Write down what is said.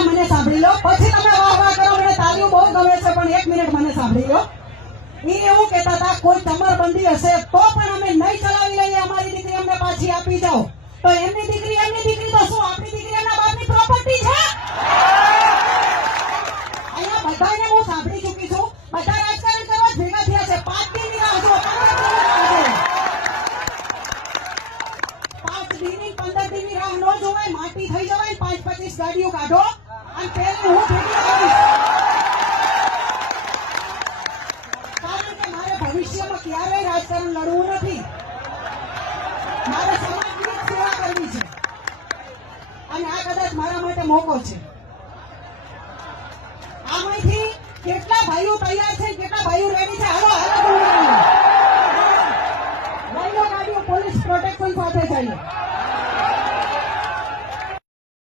પહેલા મને સાંભળી લો, પછી તમે વાહ વાહ કરો. મને તાલીઓ બહુ ગમે છે, પણ 1 મિનિટ મને સાંભળી લો. એ એવું કહેતા હતા કોઈ કમરબંધી હશે તો પણ અમે નહીં ચલાવી લઈએ, અમારી દીકરી અમને પાછી આપી જાઓ. તો એમની દીકરી તો શું, આપણી દીકરી એમના બાપની પ્રોપર્ટી છે? અહીંયા બધાને હું સાંભળી ચૂકી છું, બધા રાજકારણ કરવા જ ભેગા થયા છે. 5 દિનની રાહ જુઓ, 5 દિનની 15 દિનની રાહ ન જોવાય. માટી થઈ જવાય, 5-25 ગાડીઓ કાઢો અને પેલી હું ભેગી આવીશ. કારણ કે મારે ભવિષ્યમાં ક્યારેય રાજકારણ લડવું નથી. મારે સમાજની સેવા કરવી છે અને આ કદાચ મારા માટે મોકો છે. આમાંથી કેટલા ભાઈઓ તૈયાર છે, કેટલા ભાઈઓ રેડી છે? હાલો હાલો, લઈ લો ગાડીઓ, પોલીસ પ્રોટેક્શન સાથે જઈએ.